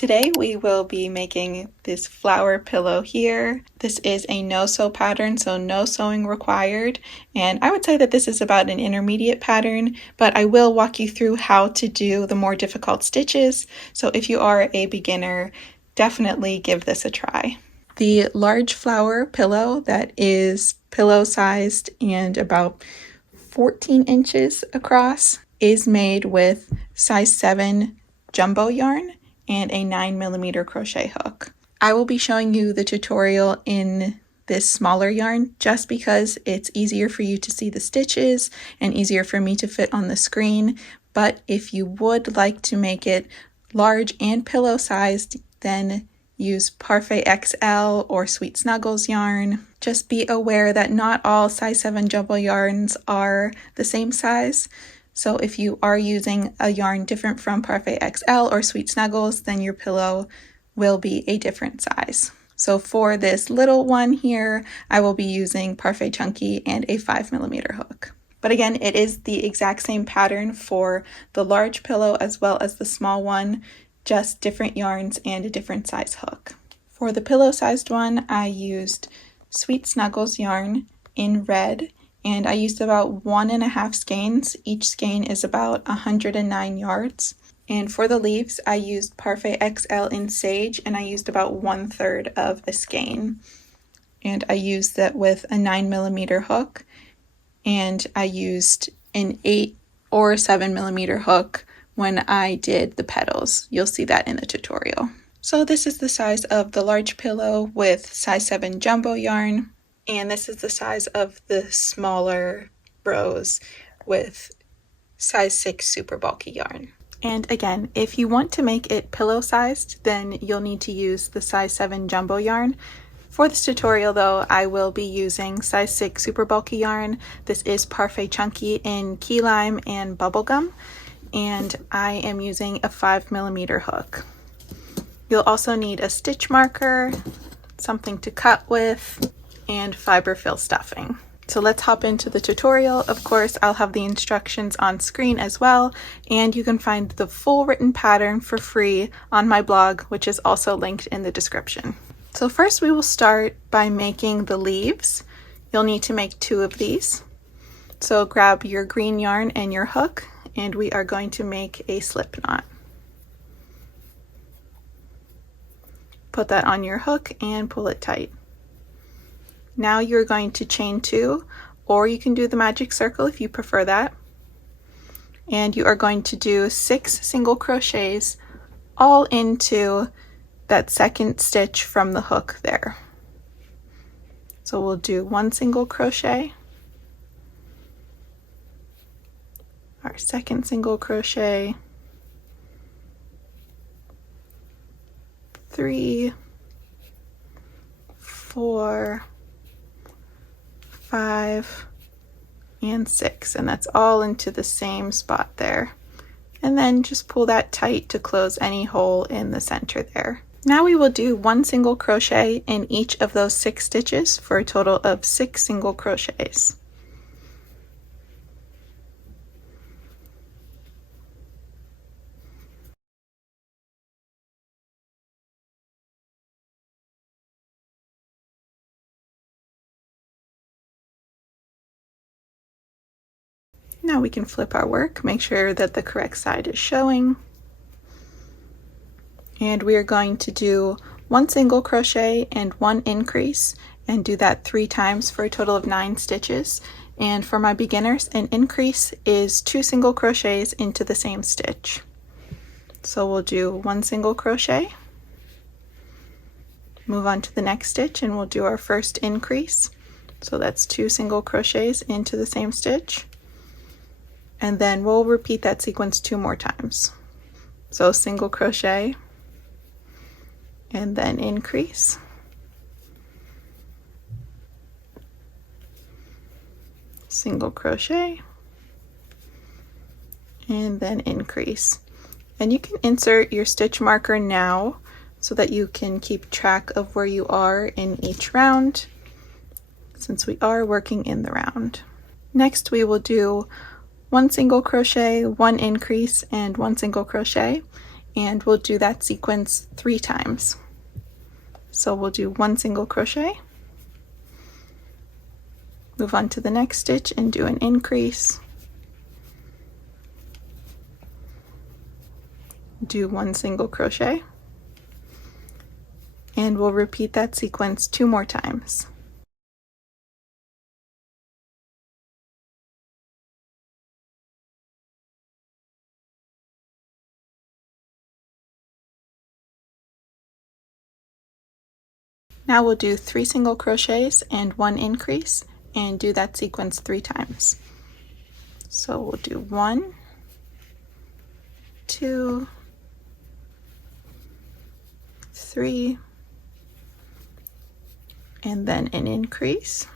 Today we will be making this flower pillow here. This is a no-sew pattern, so no sewing required. And I would say that this is about an intermediate pattern, but I will walk you through how to do the more difficult stitches. So if you are a beginner, definitely give this a try. The large flower pillow that is pillow-sized and about 14 inches across is made with size 7 jumbo yarn and a 9mm crochet hook. I will be showing you the tutorial in this smaller yarn just because it's easier for you to see the stitches and easier for me to fit on the screen. But if you would like to make it large and pillow sized, then use Parfait XL or Sweet Snuggles yarn. Just be aware that not all size 7 jumbo yarns are the same size. So if you are using a yarn different from Parfait XL or Sweet Snuggles, then your pillow will be a different size. So for this little one here, I will be using Parfait Chunky and a 5mm hook. But again, it is the exact same pattern for the large pillow as well as the small one, just different yarns and a different size hook. For the pillow-sized one, I used Sweet Snuggles yarn in red, and I used about 1.5 skeins. Each skein is about 109 yards. And for the leaves, I used Parfait XL in sage, and I used about 1/3 of a skein. And I used that with a 9mm hook, and I used an 8 or 7mm hook when I did the petals. You'll see that in the tutorial. So this is the size of the large pillow with size 7 jumbo yarn. And this is the size of the smaller rows with size 6 super bulky yarn. And again, if you want to make it pillow sized, then you'll need to use the size 7 jumbo yarn. For this tutorial though, I will be using size 6 super bulky yarn. This is Parfait Chunky in Key Lime and Bubblegum, and I am using a 5mm hook. You'll also need a stitch marker, something to cut with, and fiber fill stuffing. So let's hop into the tutorial. Of course, I'll have the instructions on screen as well, and you can find the full written pattern for free on my blog, which is also linked in the description. So first we will start by making the leaves. You'll need to make 2 of these. So grab your green yarn and your hook, and we are going to make a slip knot. Put that on your hook and pull it tight. Now you're going to chain 2, or you can do the magic circle if you prefer that. And you are going to do 6 single crochets all into that second stitch from the hook there. So we'll do 1 single crochet, our second single crochet, 3, 4, 5, and 6, and that's all into the same spot there. And then just pull that tight to close any hole in the center there. Now we will do 1 single crochet in each of those 6 stitches for a total of 6 single crochets. Now we can flip our work, make sure that the correct side is showing. And we are going to do 1 single crochet and 1 increase, and do that 3 times for a total of 9 stitches. And for my beginners, an increase is 2 single crochets into the same stitch. So we'll do 1 single crochet, move on to the next stitch, and we'll do our first increase. So that's 2 single crochets into the same stitch. And then we'll repeat that sequence 2 more times. So single crochet, and then increase, single crochet, and then increase. And you can insert your stitch marker now so that you can keep track of where you are in each round, since we are working in the round. Next we will do 1 single crochet, 1 increase, and 1 single crochet, and we'll do that sequence 3 times. So we'll do 1 single crochet, move on to the next stitch and do an increase, do 1 single crochet, and we'll repeat that sequence 2 more times. Now we'll do 3 single crochets and 1 increase and do that sequence 3 times. So we'll do 1, 2, 3, and then an increase,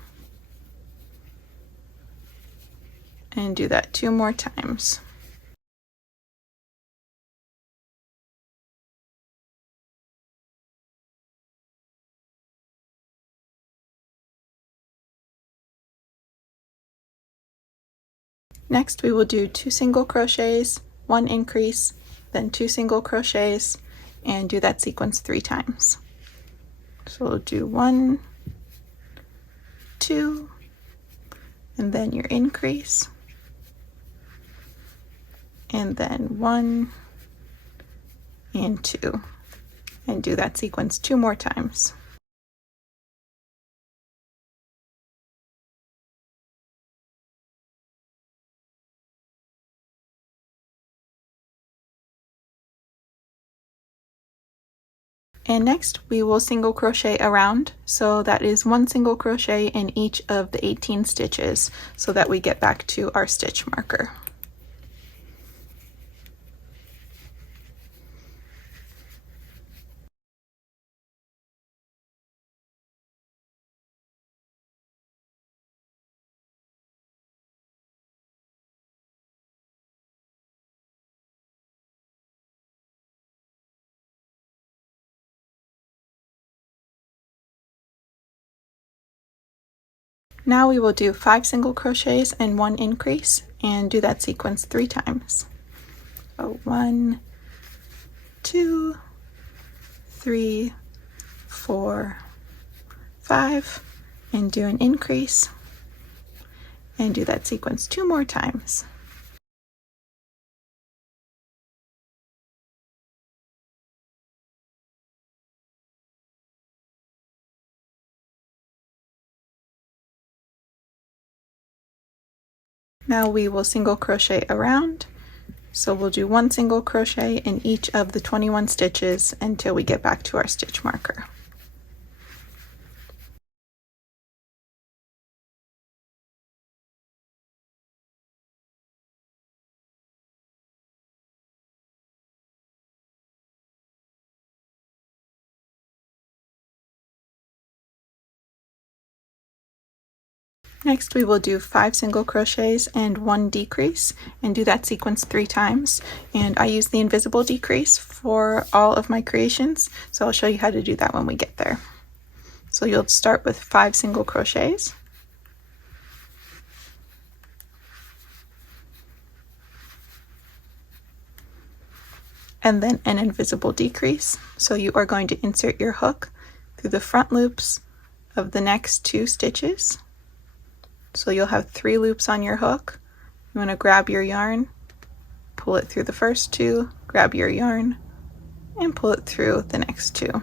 and do that 2 more times. Next we will do 2 single crochets, 1 increase, then 2 single crochets, and do that sequence 3 times. So we'll do 1, 2, and then your increase, and then 1 and 2, and do that sequence 2 more times. And next we will single crochet around, so that is 1 single crochet in each of the 18 stitches so that we get back to our stitch marker. Now we will do 5 single crochets and 1 increase and do that sequence 3 times. So 1, 2, 3, 4, 5, and do an increase and do that sequence 2 more times. Now we will single crochet around, so we'll do 1 single crochet in each of the 21 stitches until we get back to our stitch marker. Next we will do 5 single crochets and 1 decrease and do that sequence 3 times, and I use the invisible decrease for all of my creations, so I'll show you how to do that when we get there. So you'll start with 5 single crochets, and then an invisible decrease. So you are going to insert your hook through the front loops of the next 2 stitches. So you'll have 3 loops on your hook. You want to grab your yarn, pull it through the first 2, grab your yarn, and pull it through the next 2.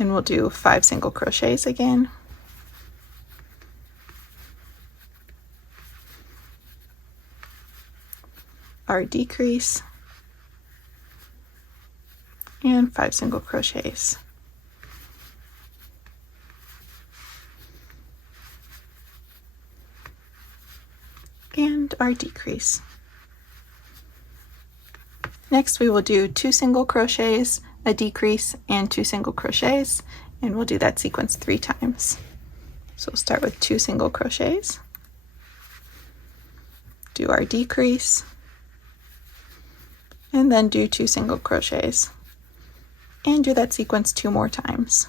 And we'll do 5 single crochets again. Our decrease, and 5 single crochets. And our decrease. Next we will do 2 single crochets, a decrease, and 2 single crochets, and we'll do that sequence 3 times. So we'll start with 2 single crochets, do our decrease, and then do 2 single crochets, and do that sequence 2 more times.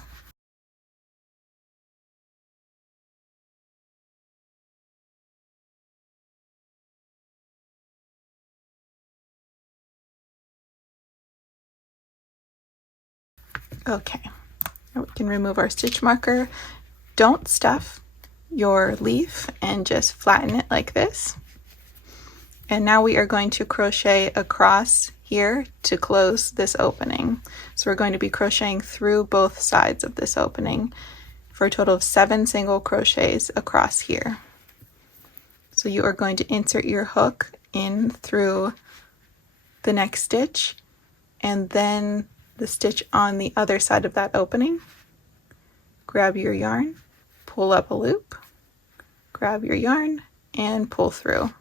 Okay, now we can remove our stitch marker. Don't stuff your leaf and just flatten it like this. And now we are going to crochet across here to close this opening. So we're going to be crocheting through both sides of this opening for a total of 7 single crochets across here. So you are going to insert your hook in through the next stitch and then the stitch on the other side of that opening. Grab your yarn, pull up a loop, grab your yarn, and pull through.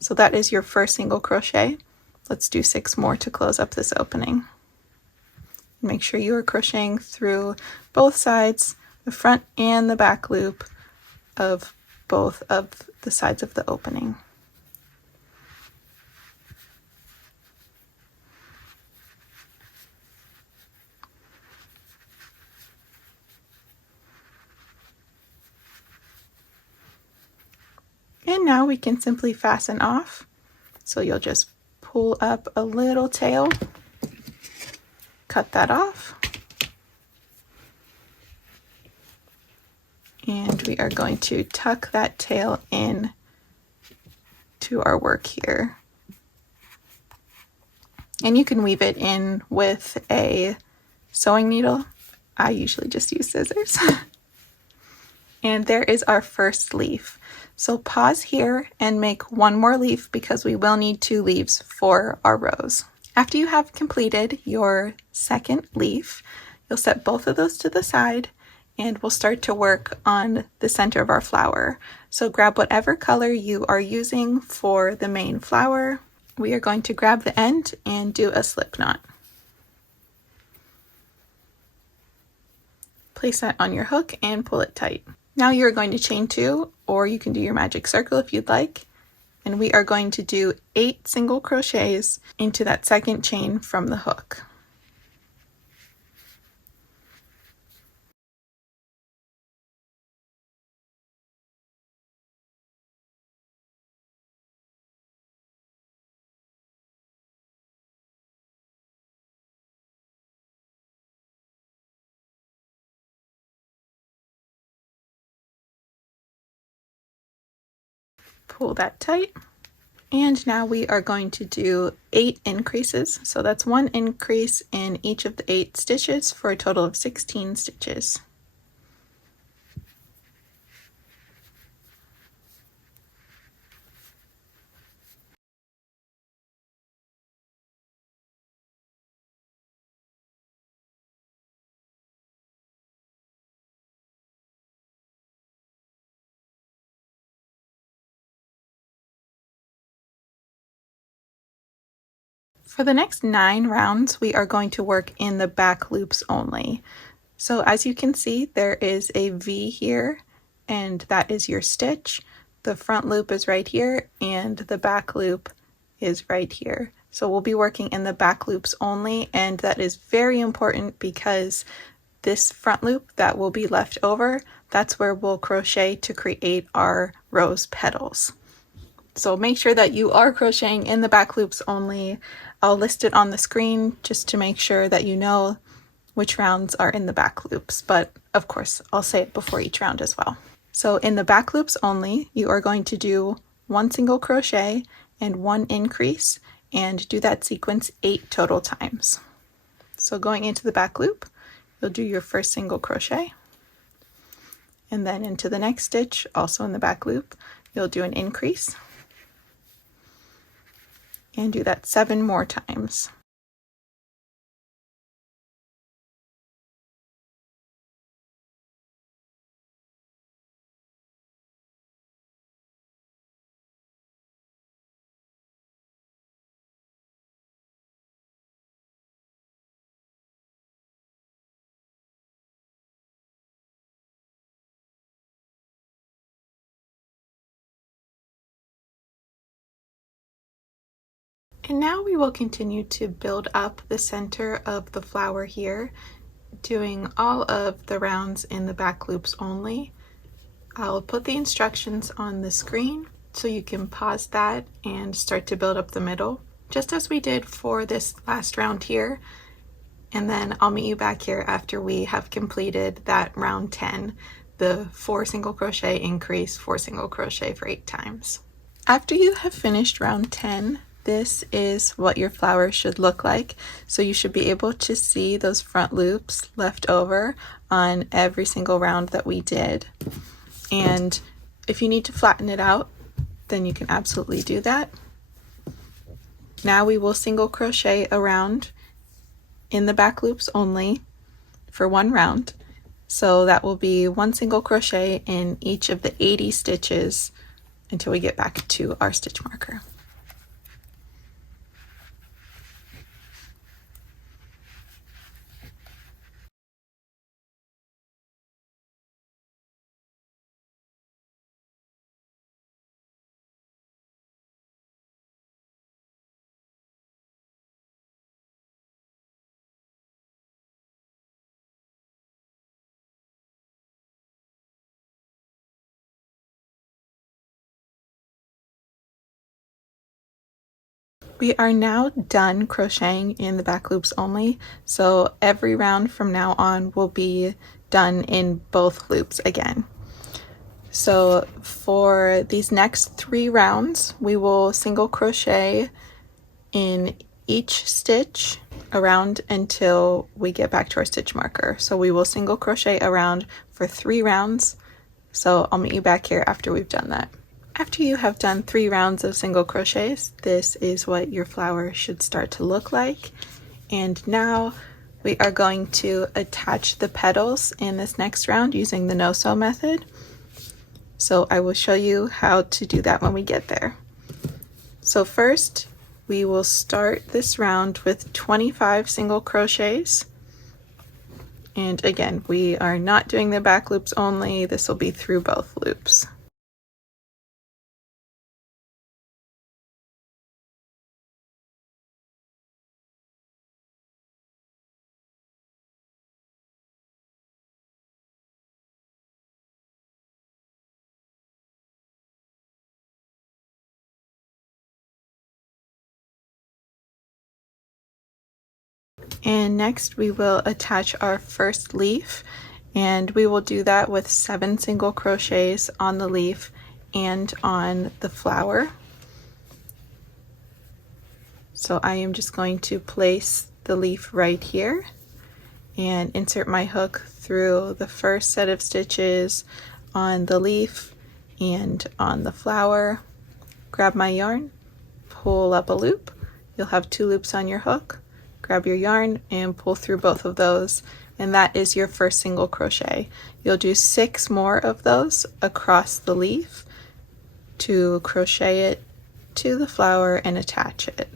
So that is your first single crochet. Let's do 6 more to close up this opening. Make sure you are crocheting through both sides, the front and the back loop of both of the sides of the opening. And now we can simply fasten off. So you'll just pull up a little tail, cut that off, and we are going to tuck that tail in to our work here. And you can weave it in with a sewing needle. I usually just use scissors. And there is our first leaf. So pause here and make one more leaf because we will need 2 leaves for our rows. After you have completed your second leaf, you'll set both of those to the side and we'll start to work on the center of our flower. So grab whatever color you are using for the main flower. We are going to grab the end and do a slip knot. Place that on your hook and pull it tight. Now you're going to chain 2, or you can do your magic circle if you'd like. And we are going to do 8 single crochets into that second chain from the hook. Pull that tight. And now we are going to do 8 increases. So that's 1 increase in each of the 8 stitches for a total of 16 stitches. For the next 9 rounds, we are going to work in the back loops only. So as you can see, there is a V here, and that is your stitch. The front loop is right here, and the back loop is right here. So we'll be working in the back loops only, and that is very important because this front loop that will be left over, that's where we'll crochet to create our rose petals. So make sure that you are crocheting in the back loops only. I'll list it on the screen just to make sure that you know which rounds are in the back loops, but of course I'll say it before each round as well. So in the back loops only, you are going to do 1 single crochet and 1 increase and do that sequence 8 total times. So going into the back loop, you'll do your first single crochet, and then into the next stitch, also in the back loop, you'll do an increase and do that 7 more times. And now we will continue to build up the center of the flower here, doing all of the rounds in the back loops only. I'll put the instructions on the screen so you can pause that and start to build up the middle. Just as we did for this last round here, And then I'll meet you back here after we have completed that round 10, the 4 single crochet increase, 4 single crochet for 8 times. After you have finished round 10, this is what your flower should look like. So you should be able to see those front loops left over on every single round that we did. And if you need to flatten it out, then you can absolutely do that. Now we will single crochet around in the back loops only for 1 round. So that will be 1 single crochet in each of the 80 stitches until we get back to our stitch marker. We are now done crocheting in the back loops only, so every round from now on will be done in both loops again. So for these next 3 rounds, we will single crochet in each stitch around until we get back to our stitch marker. So we will single crochet around for 3 rounds. So I'll meet you back here after we've done that. After you have done 3 rounds of single crochets, this is what your flower should start to look like. And now we are going to attach the petals in this next round using the no-sew method. So I will show you how to do that when we get there. So first, we will start this round with 25 single crochets. And again, we are not doing the back loops only. This will be through both loops. And next we will attach our first leaf, and we will do that with 7 single crochets on the leaf and on the flower. So I am just going to place the leaf right here and insert my hook through the first set of stitches on the leaf and on the flower. Grab my yarn, pull up a loop. You'll have 2 loops on your hook. Grab your yarn and pull through both of those, and that is your first single crochet. You'll do 6 more of those across the leaf to crochet it to the flower and attach it.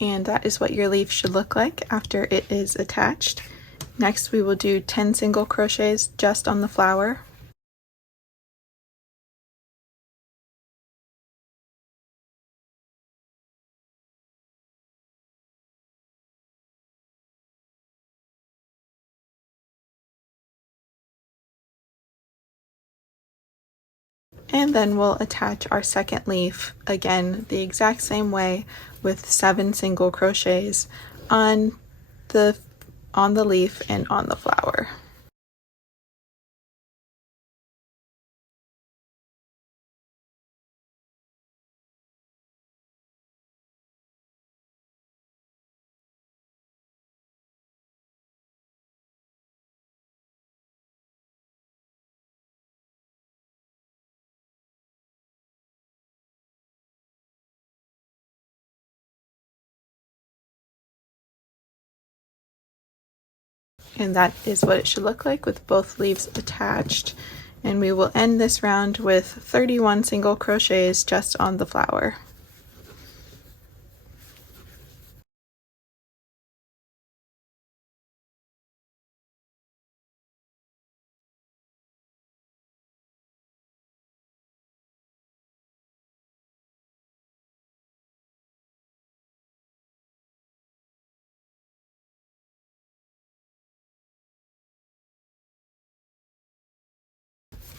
And that is what your leaf should look like after it is attached. Next we will do 10 single crochets just on the flower. And then we'll attach our second leaf again the exact same way with 7 single crochets on the leaf and on the flower. And that is what it should look like with both leaves attached. And we will end this round with 31 single crochets just on the flower.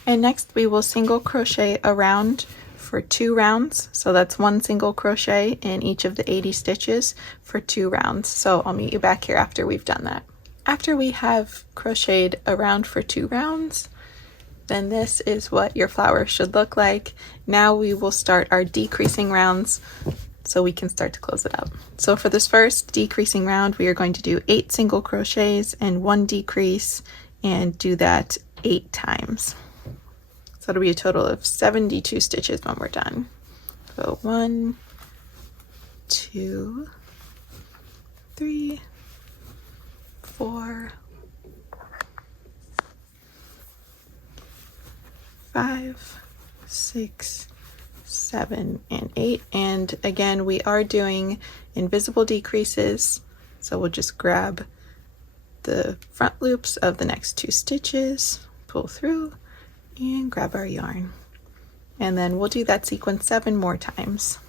And next we will single crochet around for 2 rounds. So that's 1 single crochet in each of the 80 stitches for 2 rounds. So I'll meet you back here after we've done that. After we have crocheted around for 2 rounds, then this is what your flower should look like. Now we will start our decreasing rounds so we can start to close it up. So for this first decreasing round, we are going to do 8 single crochets and 1 decrease, and do that 8 times. So it'll be a total of 72 stitches when we're done. So 1, 2, 3, 4, 5, 6, 7, and 8. And again, we are doing invisible decreases, so we'll just grab the front loops of the next 2 stitches, pull through, and grab our yarn. And then we'll do that sequence 7 more times.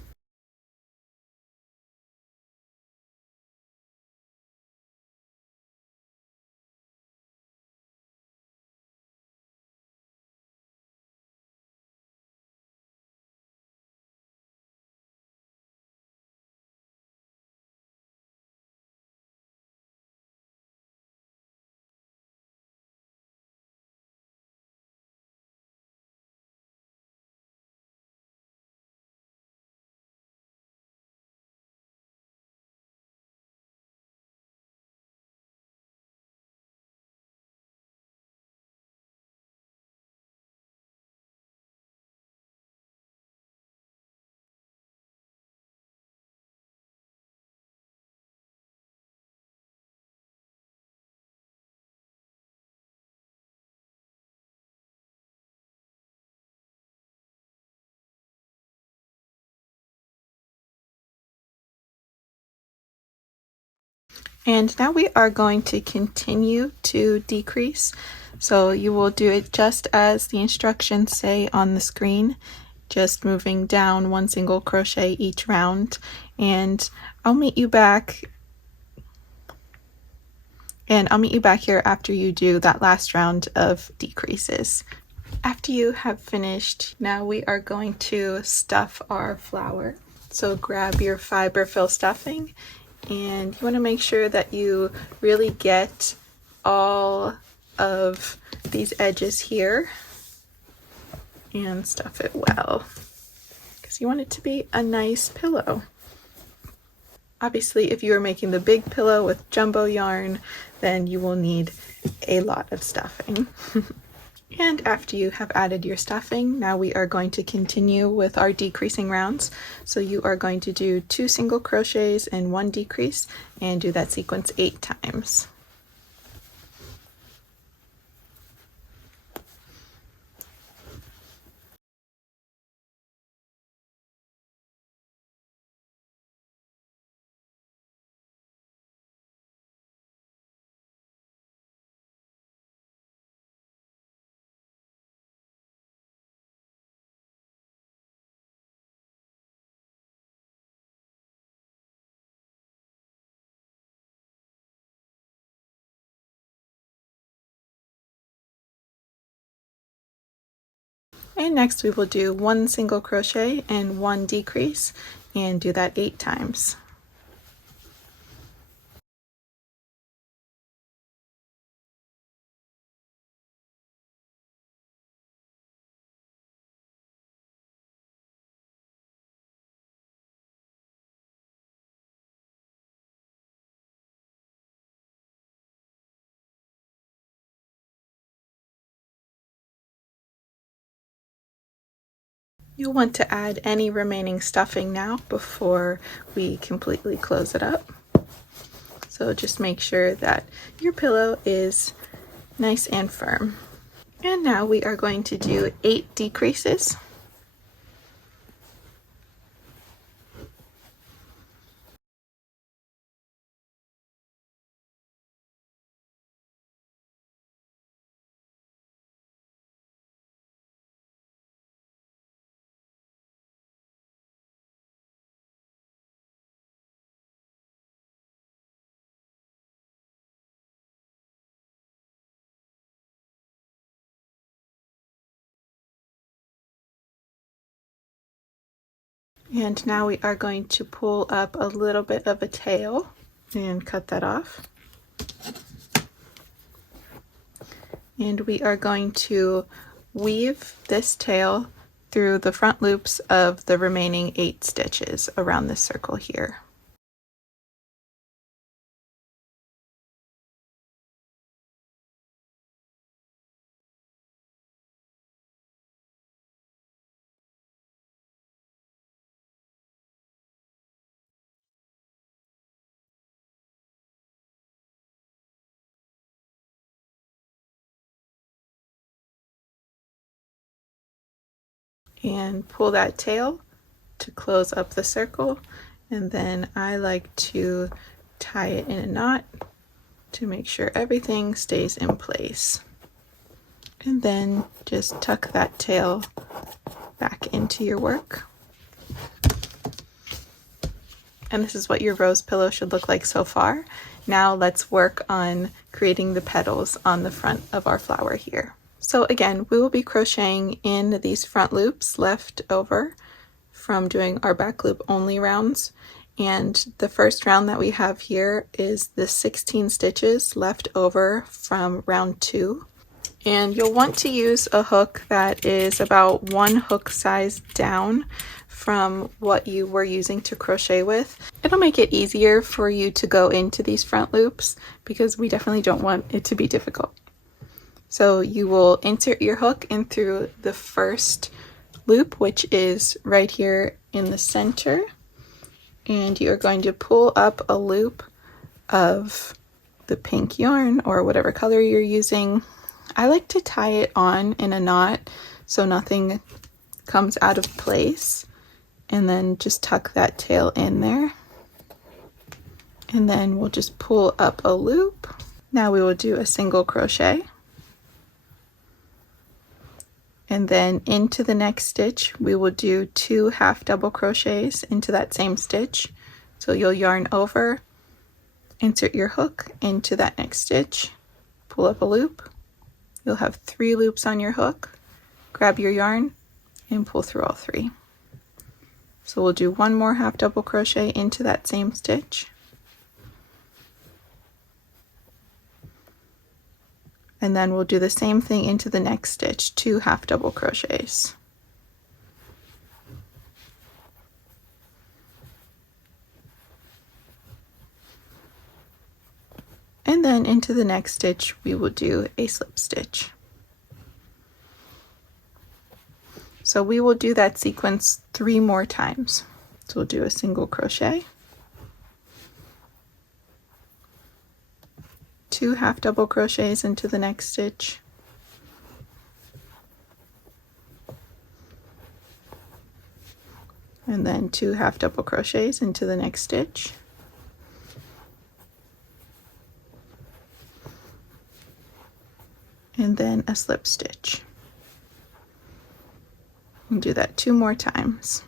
And now we are going to continue to decrease. So you will do it just as the instructions say on the screen, just moving down 1 single crochet each round. And I'll meet you back here after you do that last round of decreases. After you have finished, now we are going to stuff our flower. So grab your fiber fill stuffing, and you want to make sure that you really get all of these edges here and stuff it well, because you want it to be a nice pillow. Obviously, if you are making the big pillow with jumbo yarn, then you will need a lot of stuffing. And after you have added your stuffing, now we are going to continue with our decreasing rounds. So you are going to do 2 single crochets and 1 decrease, and do that sequence 8 times. And next we will do 1 single crochet and 1 decrease, and do that 8 times. You'll want to add any remaining stuffing now before we completely close it up. So just make sure that your pillow is nice and firm. And now we are going to do 8 decreases. And now we are going to pull up a little bit of a tail and cut that off. And we are going to weave this tail through the front loops of the remaining 8 stitches around this circle here. And pull that tail to close up the circle, and then I like to tie it in a knot to make sure everything stays in place. And then just tuck that tail back into your work. And this is what your rose pillow should look like so far. Now let's work on creating the petals on the front of our flower here. So again, we will be crocheting in these front loops left over from doing our back loop only rounds. And the first round that we have here is the 16 stitches left over from round 2. And you'll want to use a hook that is about 1 hook size down from what you were using to crochet with. It'll make it easier for you to go into these front loops because we definitely don't want it to be difficult. So you will insert your hook in through the first loop, which is right here in the center, and you're going to pull up a loop of the pink yarn or whatever color you're using. I like to tie it on in a knot so nothing comes out of place, and then just tuck that tail in there, and then we'll just pull up a loop. Now we will do a single crochet, and then into the next stitch we will do 2 half double crochets into that same stitch. So you'll yarn over, insert your hook into that next stitch, pull up a loop. You'll have 3 loops on your hook, grab your yarn and pull through all 3. So we'll do 1 more half double crochet into that same stitch, and then we'll do the same thing into the next stitch, 2 half double crochets. And then into the next stitch we will do a slip stitch. So we will do that sequence 3 more times. So we'll do a single crochet, 2 half double crochets into the next stitch, and then 2 half double crochets into the next stitch, and then a slip stitch. And do that 2 more times.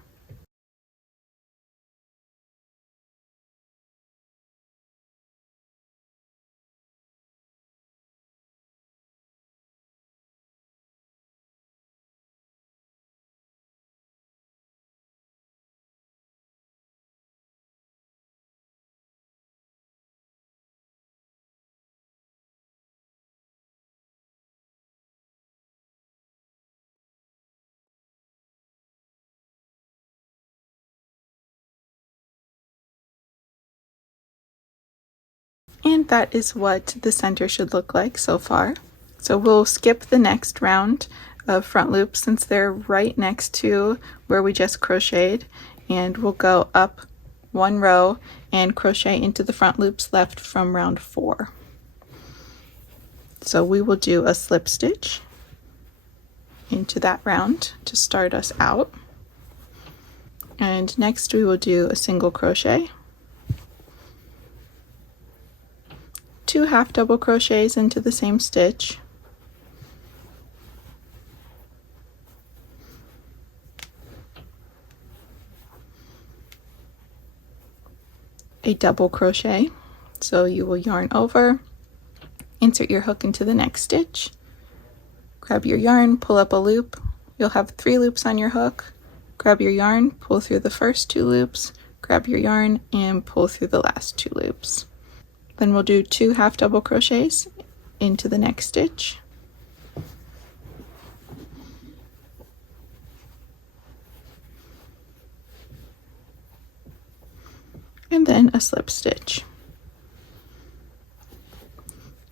And that is what the center should look like so far. So we'll skip the next round of front loops since they're right next to where we just crocheted, and we'll go up 1 row and crochet into the front loops left from round 4. So we will do a slip stitch into that round to start us out, and next we will do a single crochet, 2 half double crochets into the same stitch, a double crochet. So you will yarn over, insert your hook into the next stitch, grab your yarn, pull up a loop. You'll have 3 loops on your hook, grab your yarn, pull through the first 2 loops, grab your yarn, and pull through the last 2 loops. Then we'll do 2 half double crochets into the next stitch, and then a slip stitch.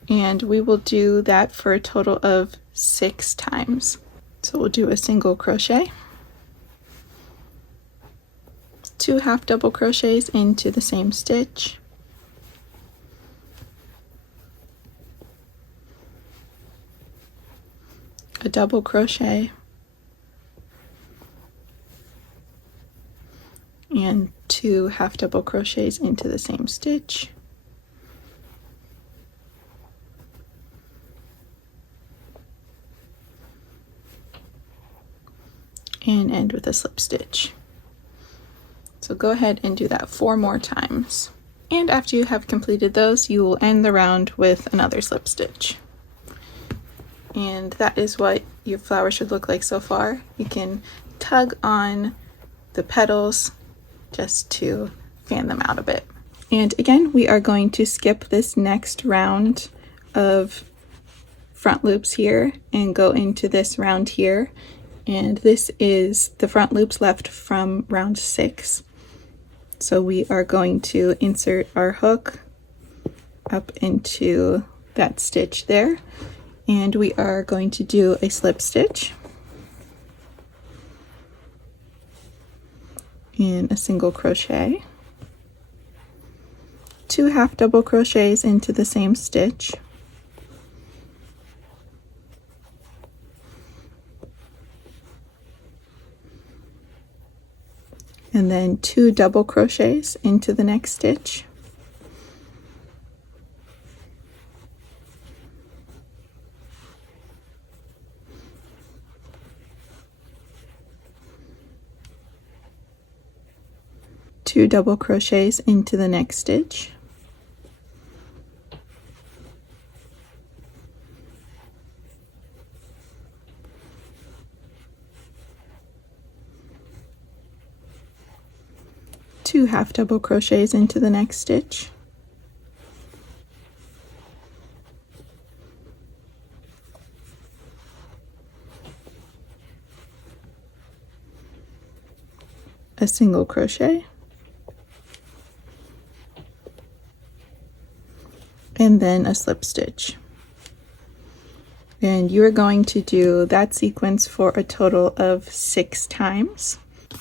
And we will do that for a total of 6 times. So we'll do a single crochet, 2 half double crochets into the same stitch, a double crochet, and 2 half double crochets into the same stitch, and end with a slip stitch. So go ahead and do that 4 more times. And after you have completed those, you will end the round with another slip stitch. And that is what your flower should look like so far. You can tug on the petals just to fan them out a bit. And again, we are going to skip this next round of front loops here and go into this round here. And this is the front loops left from round 6. So we are going to insert our hook up into that stitch there, and we are going to do a slip stitch and a single crochet, 2 half double crochets into the same stitch, and then 2 double crochets into the next stitch, two double crochets into the next stitch, two half double crochets into the next stitch, a single crochet, and then a slip stitch. And you're going to do that sequence for a total of 6 times.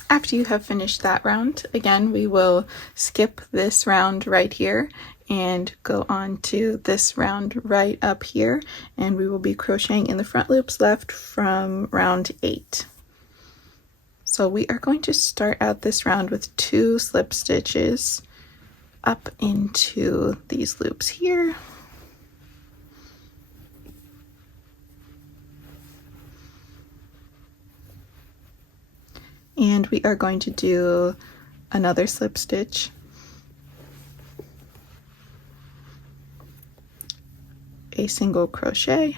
After you have finished that round, again, we will skip this round right here and go on to this round right up here, and we will be crocheting in the front loops left from round 8. So we are going to start out this round with 2 slip stitches up into these loops here. And we are going to do another slip stitch, a single crochet,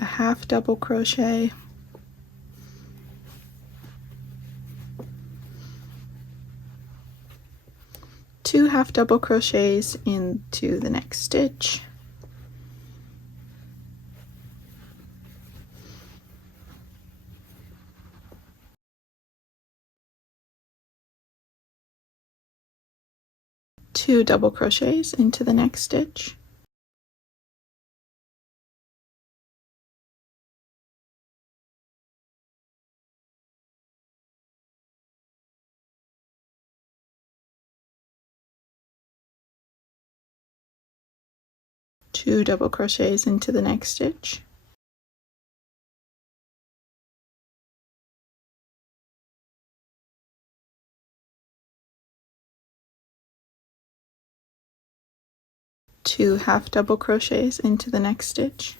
a half double crochet, two half double crochets into the next stitch, two double crochets into the next stitch, two double crochets into the next stitch, two half double crochets into the next stitch,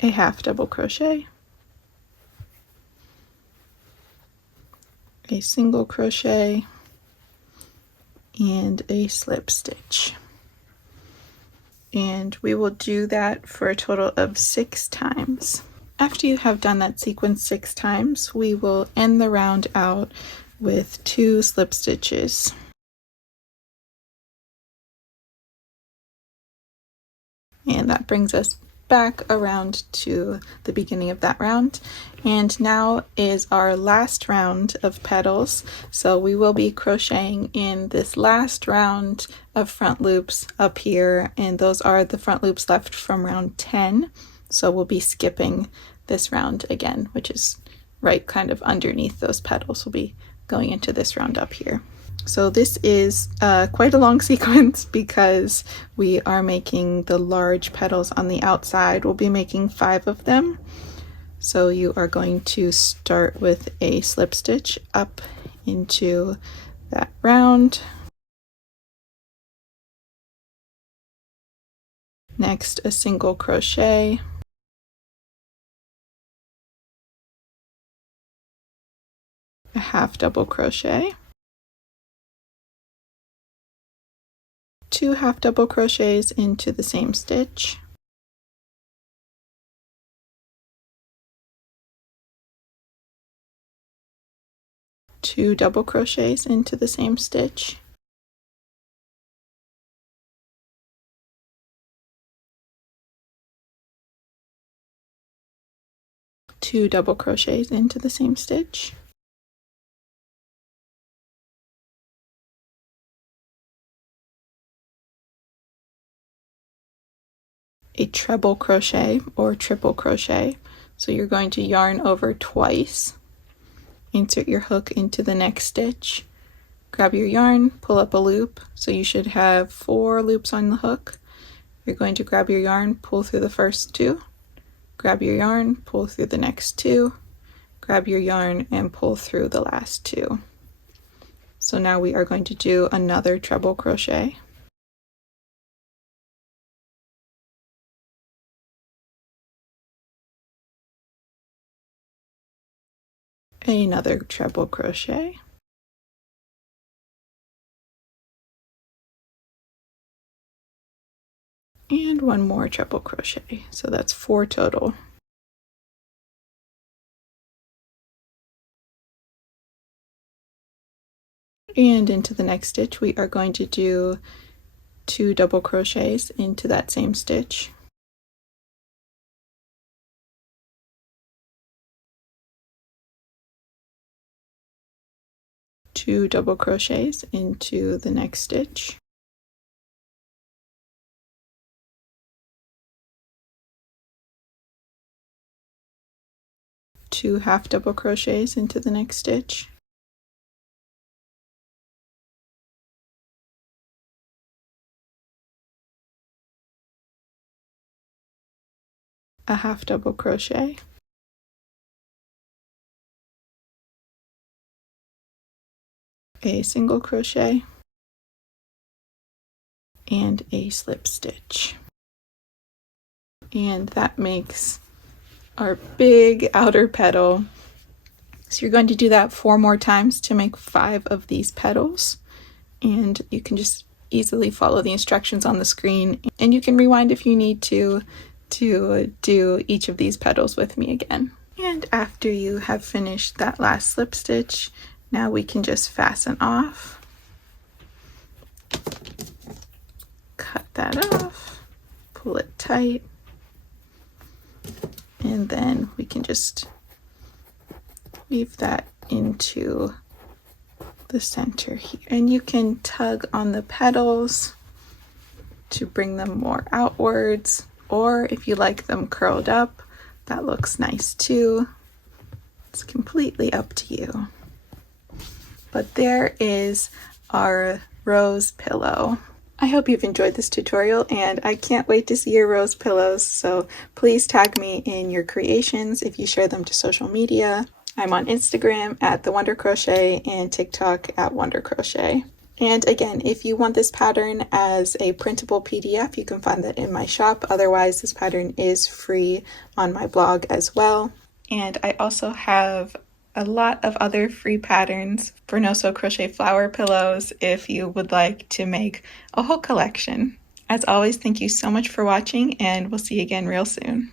a half double crochet, a single crochet, and a slip stitch. And we will do that for a total of 6 times. After you have done that sequence 6 times, we will end the round out with 2 slip stitches. And that brings us back around to the beginning of that round. And now is our last round of petals. So we will be crocheting in this last round of front loops up here, and those are the front loops left from round 10. So we'll be skipping this round again, which is right kind of underneath those petals. We'll be going into this round up here. So this is quite a long sequence because we are making the large petals on the outside. We'll be making 5 of them. So you are going to start with a slip stitch up into that round. Next, a single crochet. A half double crochet. 2 half double crochets into the same stitch. Two double crochets into the same stitch. Two double crochets into the same stitch. A treble crochet or triple crochet. So you're going to yarn over twice, insert your hook into the next stitch, grab your yarn, pull up a loop. So you should have 4 loops on the hook. You're going to grab your yarn, pull through the first 2, grab your yarn, pull through the next 2, grab your yarn and pull through the last 2. So now we are going to do another treble crochet. Another treble crochet, and one more treble crochet. So that's 4 total. And into the next stitch we are going to do 2 double crochets into that same stitch. Two double crochets into the next stitch. Two half double crochets into the next stitch. A half double crochet. A single crochet, and a slip stitch. And that makes our big outer petal. So you're going to do that 4 more times to make 5 of these petals. And you can just easily follow the instructions on the screen. And you can rewind if you need to do each of these petals with me again. And after you have finished that last slip stitch, now we can just fasten off. Cut that off, pull it tight, and then we can just weave that into the center here. And you can tug on the petals to bring them more outwards, or if you like them curled up, that looks nice too. It's completely up to you. But there is our rose pillow. I hope you've enjoyed this tutorial, and I can't wait to see your rose pillows, so please tag me in your creations if you share them to social media. I'm on Instagram at The Wonder Crochet and TikTok at Wonder Crochet. And again, if you want this pattern as a printable PDF, you can find that in my shop. Otherwise, this pattern is free on my blog as well. And I also have a lot of other free patterns for no-sew crochet flower pillows if you would like to make a whole collection. As always, thank you so much for watching, and we'll see you again real soon.